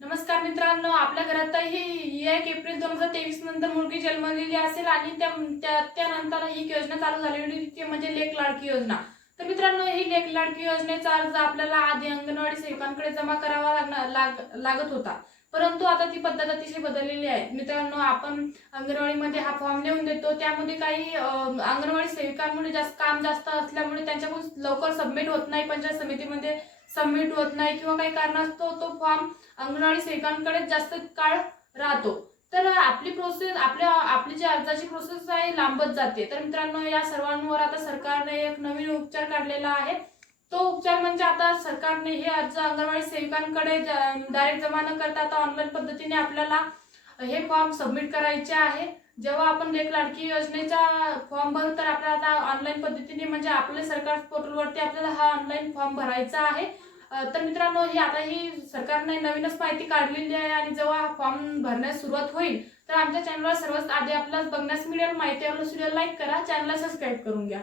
नमस्कार मित्रांनो, आपल्या घरातही 1 एप्रिल 2023 नंतर मुलगी जन्मलेली असेल आणि त्यानंतर ही योजना चालू झालेली ती म्हणजे लेक लाडकी योजना। तर मित्रांनो, ही लेक लाडकी योजनेचा अर्ज आपल्याला आधी अंगणवाडी सेविकांकडे जमा करावा लागत होता, परंतु आता ती पद्धत अतिशय बदललेली आहे। मित्रांनो, आपण अंगणवाडीमध्ये हा फॉर्म लिहून देतो, त्यामध्ये काही अंगणवाडी सेविकांमुळे काम जास्त असल्यामुळे त्यांच्याकडून लवकर सबमिट होत नाही, पंचायत समितीमध्ये सबमिट होत नाही किंवा काही कारणास्तव तो फॉर्म अंगणवाडी सेविकांकडे जास्त काळ राहतो। तर आपली प्रोसेस आपली जी अर्जाची प्रोसेस आहे लांबत जाते। तर मित्रांनो, या सर्वांवर आता सरकारने एक नवीन उपचार काढलेला आहे। तो उपचार म्हणजे आता सरकारने हे अर्ज अंगणवाडी सेविकांकडे डायरेक्ट जमा न करता आता ऑनलाईन पद्धतीने आपल्याला हे फॉर्म सबमिट करायचे आहे। जेव्हा आपण लेक लाडकी योजनेचा फॉर्म भरू तर आपल्याला आता ऑनलाईन पद्धतीने म्हणजे आपल्या सरकार पोर्टलवरती आपल्याला हा ऑनलाईन फॉर्म भरायचा आहे। तर मित्रांनो, ही सरकारने नवीनच माहिती काढलेली आहे आणि जेव्हा हा फॉर्म भरण्यास सुरुवात होईल तर आमच्या चॅनलला सर्वात आधी आपल्याला बघण्यास मिळेल। माहिती आवडल्यास व्हिडिओ लाईक करा, चॅनलला सबस्क्राईब करून घ्या।